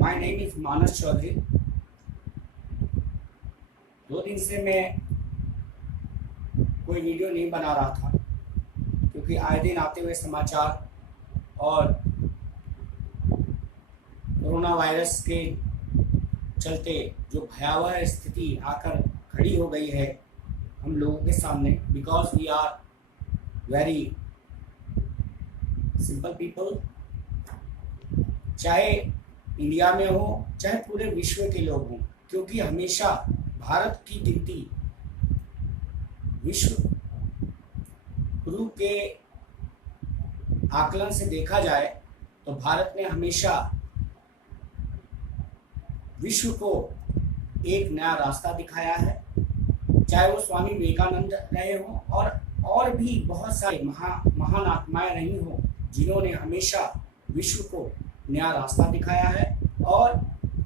My name is मानस चौधरी। 2 दिन से मैं कोई वीडियो नहीं बना रहा था क्योंकि आए दिन आते हुए समाचार और कोरोना वायरस के चलते जो भयावह स्थिति आकर खड़ी हो गई है हम लोगों के सामने, because we are very simple people, चाहे इंडिया में हो चाहे पूरे विश्व के लोग हों, क्योंकि हमेशा भारत की गिनती विश्व गुरु के आकलन से देखा जाए तो भारत ने हमेशा विश्व को एक नया रास्ता दिखाया है, चाहे वो स्वामी विवेकानंद रहे हों और भी बहुत सारे महान आत्माएं रही हों जिन्होंने हमेशा विश्व को नया रास्ता दिखाया है और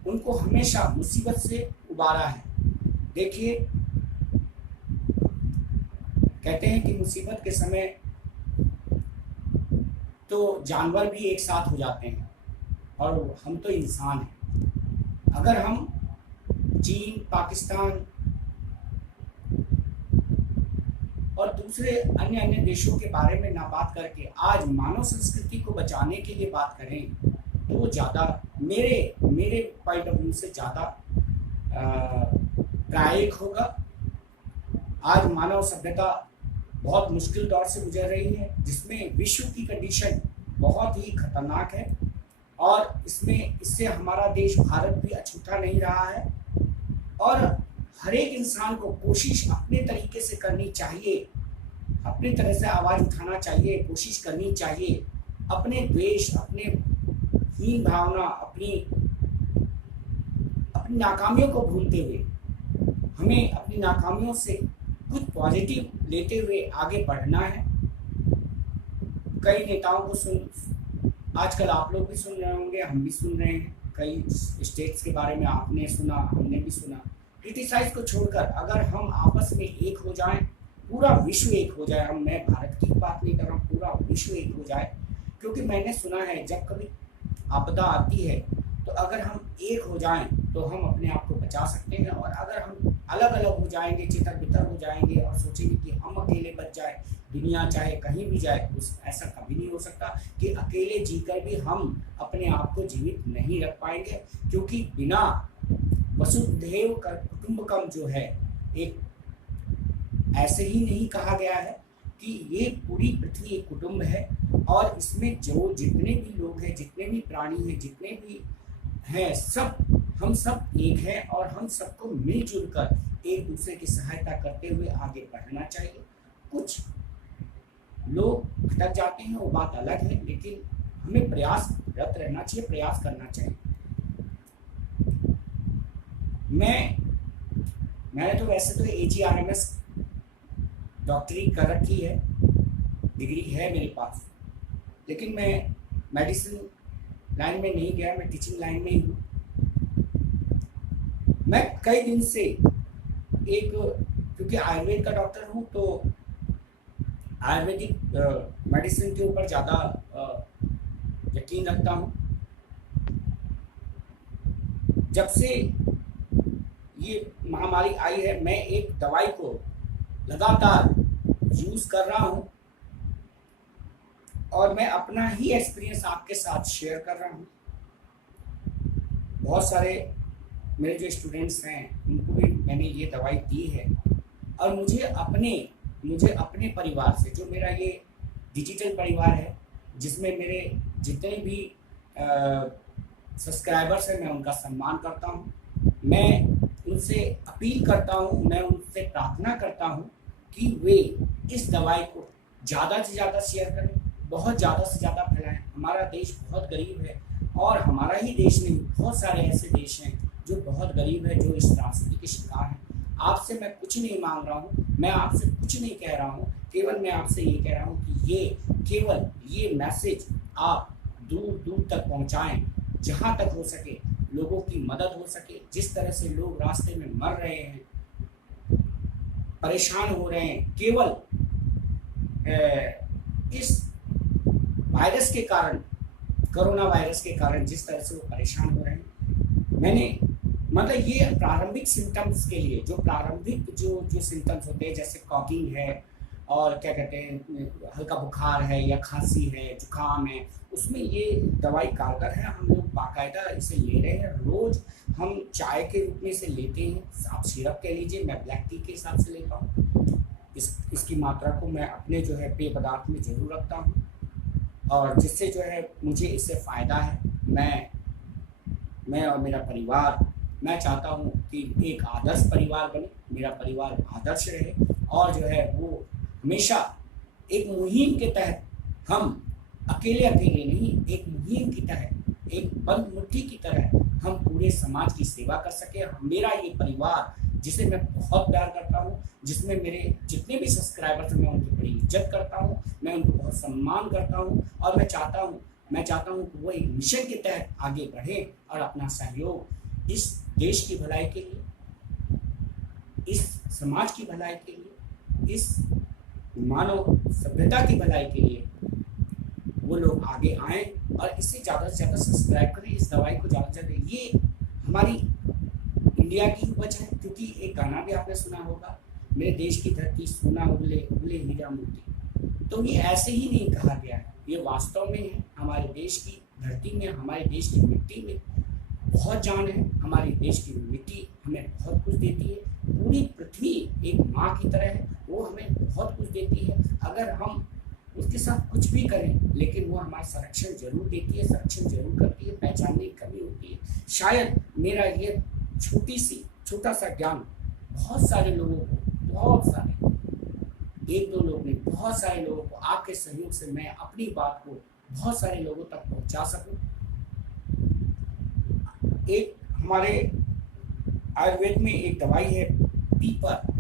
उनको हमेशा मुसीबत से उबारा है। देखिए, कहते हैं कि मुसीबत के समय तो जानवर भी एक साथ हो जाते हैं और हम तो इंसान हैं। अगर हम चीन, पाकिस्तान और दूसरे अन्य देशों के बारे में ना बात करके आज मानव संस्कृति को बचाने के लिए बात करें तो वो ज़्यादा मेरे पॉइंट ऑफ व्यू से ज़्यादा प्रायिक होगा। आज मानव सभ्यता बहुत मुश्किल दौर से गुजर रही है जिसमें विश्व की कंडीशन बहुत ही खतरनाक है और इससे हमारा देश भारत भी अछूता नहीं रहा है और हर एक इंसान को कोशिश अपने तरीके से करनी चाहिए, अपनी तरह से आवाज़ उठाना चाहिए, कोशिश करनी चाहिए। अपने द्वेष, अपने हीन भावना, अपनी नाकामियों को भूलते हुए हमें अपनी नाकामियों से कुछ पॉजिटिव लेते हुए आगे बढ़ना है। कई नेताओं को आजकल आप लोग भी सुन रहे होंगे, हम भी सुन रहे हैं, कई स्टेट्स के बारे में आपने सुना, हमने भी सुना। क्रिटिसाइज को छोड़कर अगर हम आपस में एक हो जाएं, पूरा विश्व एक हो जाए, मैं भारत की बात नहीं कर रहा हूँ, पूरा विश्व एक हो जाए, क्योंकि मैंने सुना है जब कभी आपदा आती है तो अगर हम एक हो जाएं तो हम अपने आप को बचा सकते हैं और अगर हम अलग अलग हो जाएंगे, चितर बितर हो जाएंगे और सोचेंगे कि हम अकेले बच जाए, दुनिया चाहे कहीं भी जाए, ऐसा कभी नहीं हो सकता कि अकेले जीकर भी हम अपने आप को जीवित नहीं रख पाएंगे, क्योंकि बिना वसुधैव कुटुंबकम जो है, एक ऐसे ही नहीं कहा गया है कि ये पूरी पृथ्वी एक कुटुंब है और इसमें जो जितने भी लोग हैं, जितने भी प्राणी हैं, जितने भी हैं, हम सब एक हैं और हम सबको मिलजुल कर एक दूसरे की सहायता करते हुए आगे बढ़ना चाहिए। कुछ लोग भटक जाते हैं, वो बात अलग है, लेकिन हमें प्रयासरत रहना चाहिए, प्रयास करना चाहिए। मैंने तो वैसे तो AGRMS डॉक्टरी कर रखी है, डिग्री है मेरे पास, लेकिन मैं मेडिसिन लाइन में नहीं गया, मैं टीचिंग लाइन में ही हूँ। मैं कई दिन से क्योंकि आयुर्वेद का डॉक्टर हूँ तो आयुर्वेदिक मेडिसिन के ऊपर ज़्यादा यकीन रखता हूँ। जब से ये महामारी आई है मैं एक दवाई को लगातार यूज़ कर रहा हूँ और मैं अपना ही एक्सपीरियंस आपके साथ शेयर कर रहा हूँ। बहुत सारे मेरे जो स्टूडेंट्स हैं उनको भी मैंने ये दवाई दी है और मुझे अपने परिवार से, जो मेरा ये डिजिटल परिवार है जिसमें मेरे जितने भी सब्सक्राइबर्स हैं, मैं उनका सम्मान करता हूँ, मैं उनसे अपील करता हूँ, मैं उनसे प्रार्थना करता हूँ कि वे इस दवाई को ज़्यादा से ज़्यादा शेयर करें, बहुत ज़्यादा से ज़्यादा फैलाएं। हमारा देश बहुत गरीब है और हमारा ही देश नहीं, बहुत सारे ऐसे देश हैं जो बहुत गरीब है, जो इस त्रासदी के शिकार हैं। आपसे मैं कुछ नहीं मांग रहा हूँ, मैं आपसे कुछ नहीं कह रहा हूँ, केवल मैं आपसे ये कह रहा हूँ कि ये मैसेज आप दूर दूर तक पहुँचाएँ, जहाँ तक हो सके लोगों की मदद हो सके। जिस तरह से लोग रास्ते में मर रहे हैं, परेशान हो रहे हैं, केवल इस वायरस के कारण, कोरोना वायरस के कारण जिस तरह से वो परेशान हो रहे हैं, मैंने मतलब ये प्रारंभिक सिम्टम्स के लिए, जो प्रारंभिक जो जो सिम्टम्स होते हैं, जैसे कॉकिंग है और क्या कहते हैं, हल्का बुखार है या खांसी है, जुकाम है, उसमें ये दवाई कारगर है। हम लोग बाकायदा इसे ले रहे हैं, रोज हम चाय के रूप में इसे लेते हैं। आप सिरप कह लीजिए, मैं ब्लैक टी के हिसाब से लेता हूँ। इसकी मात्रा को मैं अपने जो है पेय पदार्थ में जरूर रखता हूँ, और जिससे जो है मुझे इससे फ़ायदा है। मैं और मेरा परिवार, मैं चाहता हूँ कि एक आदर्श परिवार बने, मेरा परिवार आदर्श रहे, और जो है वो हमेशा एक मुहिम के तहत, हम अकेले अकेले नहीं, एक मुहिम की तहत, एक बंद मुट्ठी की तरह हम पूरे समाज की सेवा कर सके। मेरा ये परिवार, जिसे मैं बहुत प्यार करता हूँ, जिसमें मेरे जितने भी सब्सक्राइबर्स हैं, मैं उनकी बड़ी इज्जत करता हूँ, मैं उनको बहुत सम्मान करता हूँ, और मैं चाहता हूँ कि वो एक मिशन के तहत आगे बढ़े और अपना सहयोग इस देश की भलाई के लिए, इस समाज की भलाई के लिए, इस मानव सभ्यता की भलाई के लिए वो लोग आगे आएँ और इससे ज़्यादा से ज़्यादा सब्सक्राइब करें, इस दवाई को ज़्यादा से ज़्यादा। ये हमारी इंडिया की उपज है, क्योंकि एक गाना भी आपने सुना होगा, मेरे देश की धरती सोना उगले उगले हीरा मोती। तो ये ऐसे ही नहीं कहा गया है, ये वास्तव में है। हमारे देश की धरती में, हमारे देश की मिट्टी में बहुत जान है। हमारे देश की मिट्टी हमें बहुत कुछ देती है। पूरी पृथ्वी एक माँ की तरह है, वो हमें बहुत कुछ देती है। अगर हम उसके साथ कुछ भी करें, लेकिन वो हमारा संरक्षण जरूर देती है, संरक्षण जरूर करती है। पहचानने की कमी होती है। शायद मेरा ये छोटा सा ज्ञान बहुत सारे लोगों को, बहुत सारे, एक दो लोग नहीं, बहुत सारे लोगों को, आपके सहयोग से मैं अपनी बात को बहुत सारे लोगों तक पहुंचा सकूं। एक हमारे आयुर्वेद में एक दवाई है पीपर,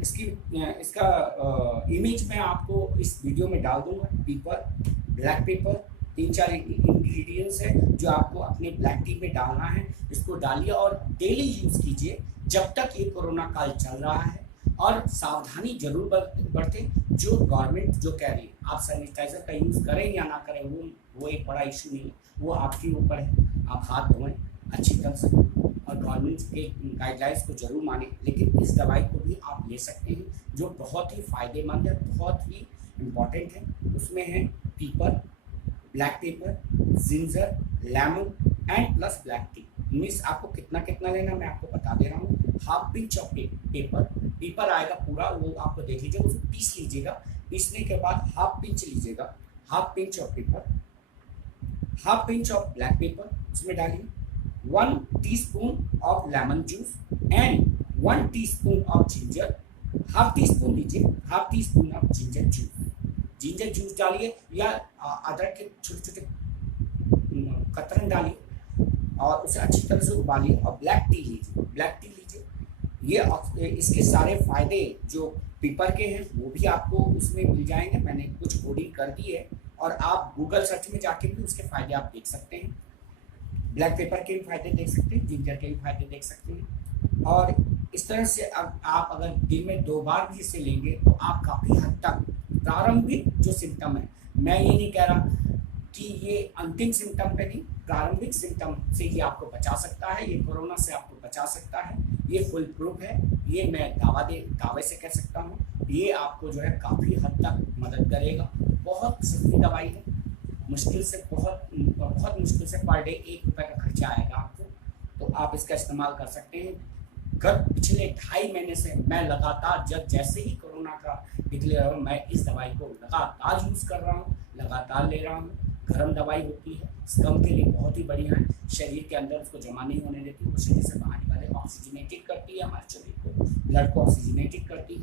इसका इमेज मैं आपको इस वीडियो में डाल दूंगा। पीपर, ब्लैक पेपर, 3-4 इंग्रेडिएंट्स है जो आपको अपने ब्लैक टी में डालना है। इसको डालिए और डेली यूज़ कीजिए जब तक ये कोरोना काल चल रहा है, और सावधानी जरूर बरतें। जो गवर्नमेंट जो कह रही है, आप सैनिटाइजर का यूज़ करें या ना करें, वो एक बड़ा इशू नहीं है, वो आपके ऊपर है। आप हाथ धोएं अच्छी तरह से, और गवर्नमेंट के गाइडलाइंस को जरूर मानें। लेकिन इस दवाई को भी आप ले सकते हैं, जो बहुत ही फ़ायदेमंद है, बहुत ही इम्पॉर्टेंट है। उसमें है पीपर, black pepper, ginger, lemon and plus black T. Means आपको कितना कितना लेना मैं आपको बता दे रहा हूँ। हाफ पिंच ऑफ पेपर आएगा पूरा, वो आपको देख लीजिएगा, उसको पीस लीजिएगा। पीसने के बाद हाफ पिंच लीजिएगा, half pinch of pepper, half pinch of black pepper उसमें डालिए। 1 teaspoon of lemon juice and 1 teaspoon of ginger, half teaspoon लीजिए, half teaspoon of ginger juice डालिए, या अदरक के छोटे छोटे कतरन डालिए, और उसे अच्छी तरह से उबालिए। और ब्लैक टी लीजिए। ये इसके सारे फायदे जो पीपर के हैं वो भी आपको उसमें मिल जाएंगे। मैंने कुछ कोडिंग कर दी है, और आप गूगल सर्च में जाके भी उसके फायदे आप देख सकते हैं। ब्लैक पेपर के भी फायदे देख सकते हैं, जिंजर के भी फायदे देख सकते हैं। और इस तरह से अब आप अगर दिन में 2 बार भी इसे लेंगे तो आप काफ़ी हद तक प्रारंभिक जो सिम्टम है, मैं ये नहीं कह रहा कि ये अंतिम सिम्टम पे नहीं, प्रारंभिक सिम्टम से ये आपको बचा सकता है, ये कोरोना से आपको बचा सकता है। ये फुल प्रूफ है, ये मैं दावे से कह सकता हूँ। ये आपको जो है काफ़ी हद तक मदद करेगा। बहुत सस्ती दवाई है, मुश्किल से बहुत मुश्किल से पर डे 1 रुपये का खर्चा आएगा आपको, तो आप इसका इस्तेमाल कर सकते हैं। पिछले 2.5 महीने से मैं लगातार, जैसे ही कोरोना का डिक्लेयर हुआ, मैं इस दवाई को लगातार यूज़ कर रहा हूँ, लगातार ले रहा हूँ। गर्म दवाई होती है, स्कम के लिए बहुत ही बढ़िया है। शरीर के अंदर उसको जमा नहीं होने देती, वो शरीर से बाहर निकाले, ऑक्सीजनेटेड करती है हमारे शरीर को, ब्लड को ऑक्सीजनेटेड करती है,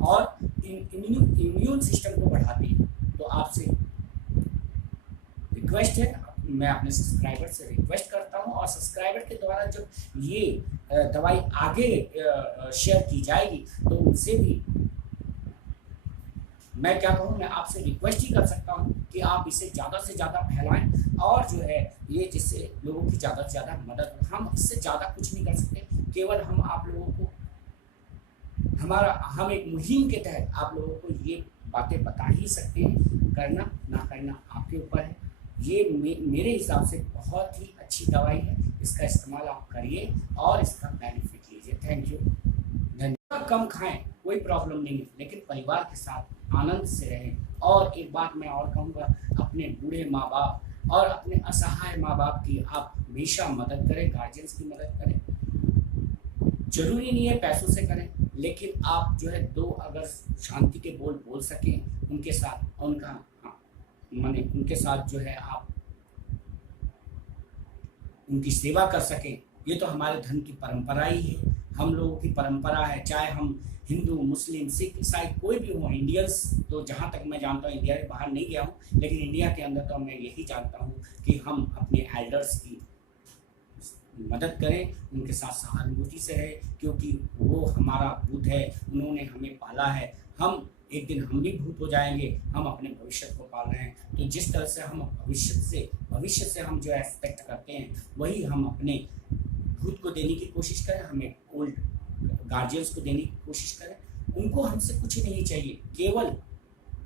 और इम्यून सिस्टम को बढ़ाती है। तो आपसे रिक्वेस्ट है, मैं अपने सब्सक्राइबर से रिक्वेस्ट करता हूं, और सब्सक्राइबर के द्वारा जब ये दवाई आगे शेयर की जाएगी तो उनसे भी मैं क्या कहूँ, मैं आपसे रिक्वेस्ट ही कर सकता हूँ कि आप इसे ज़्यादा से ज़्यादा फैलाएं, और जो है ये जिससे लोगों की ज़्यादा से ज़्यादा मदद हो। हम इससे ज़्यादा कुछ नहीं कर सकते, केवल हम आप लोगों को हम एक मुहिम के तहत आप लोगों को ये बातें बता ही सकते हैं। करना ना करना आपके ऊपर है। ये मेरे हिसाब से बहुत ही अच्छी दवाई है। इसका इस्तेमाल आप करिए और इसका बेनिफिट लीजिए। थैंक यू, धन्यवाद। कम खाएं, कोई प्रॉब्लम नहीं है, लेकिन परिवार के साथ आनंद से रहें। और एक बात मैं और कहूँगा, अपने बूढ़े माँ बाप और अपने असहाय माँ बाप की आप हमेशा मदद करें, गार्जियंस की मदद करें। जरूरी नहीं है पैसों से करें, लेकिन आप जो है दो अगर शांति के बोल बोल सकें उनके साथ, उनका माने उनके साथ जो है आप उनकी सेवा कर सकें, ये तो हमारे धर्म की परंपरा ही है। हम लोगों की परंपरा है, चाहे हम हिंदू, मुस्लिम, सिख, ईसाई कोई भी हो, इंडियंस तो जहाँ तक मैं जानता हूँ, इंडिया के बाहर नहीं गया हूँ, लेकिन इंडिया के अंदर तो मैं यही जानता हूँ कि हम अपने एल्डर्स की मदद करें, उनके साथ सहानुभूति से रहें, क्योंकि वो हमारा भूत है, उन्होंने हमें पाला है। हम एक दिन हम भी भूत हो जाएंगे, हम अपने भविष्य को पाल रहे हैं। तो जिस तरह से हम भविष्य से हम जो एक्सपेक्ट करते हैं, वही हम अपने भूत को देने की कोशिश करें, हमें ओल्ड गार्जियंस को देने की कोशिश करें। उनको हमसे कुछ नहीं चाहिए, केवल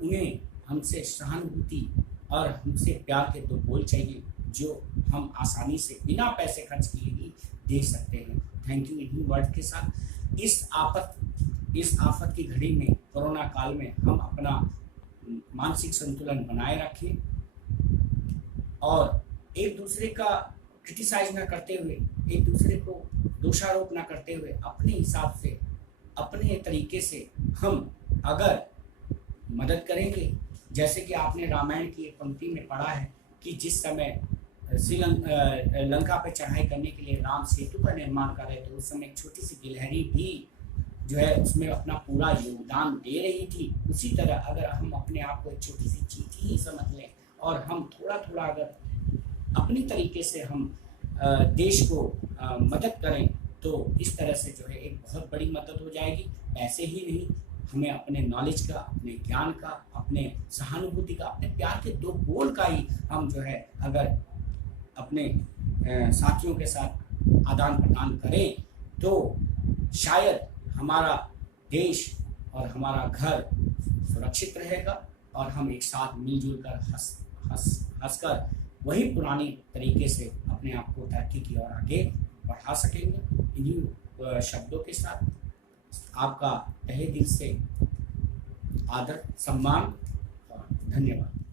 उन्हें हमसे सहानुभूति और हमसे प्यार के दो बोल चाहिए, जो हम आसानी से बिना पैसे खर्च किए भी दे सकते हैं। Thank you. इन्हीं वर्ड के साथ इस आफत की घड़ी में, कोरोना काल में, हम अपना मानसिक संतुलन बनाए रखें और एक दूसरे का क्रिटिसाइज ना करते हुए, एक दूसरे को दोषारोप ना करते हुए, अपने हिसाब से, अपने तरीके से हम अगर मदद करेंगे, जैसे कि आपने रामायण की एक पंक्ति में पढ़ा है कि जिस समय लंका पे चढ़ाई करने के लिए राम सेतु का निर्माण कर रहे थे, उस समय एक छोटी सी गिलहरी भी जो है उसमें अपना पूरा योगदान दे रही थी। उसी तरह अगर हम अपने आप को एक छोटी सी चींटी ही समझ लें और हम थोड़ा थोड़ा अगर अपनी तरीके से हम देश को मदद करें, तो इस तरह से जो है एक बहुत बड़ी मदद हो जाएगी। पैसे ही नहीं, हमें अपने नॉलेज का, अपने ज्ञान का, अपने सहानुभूति का, अपने प्यार के दो बोल का ही हम जो है अगर अपने साथियों के साथ आदान प्रदान करें, तो शायद हमारा देश और हमारा घर सुरक्षित रहेगा और हम एक साथ मिलजुल कर हंसकर वही पुरानी तरीके से अपने आप को तरक्की की ओर आगे बढ़ा सकेंगे। इन्हीं शब्दों के साथ आपका तहे दिल से आदर, सम्मान और धन्यवाद।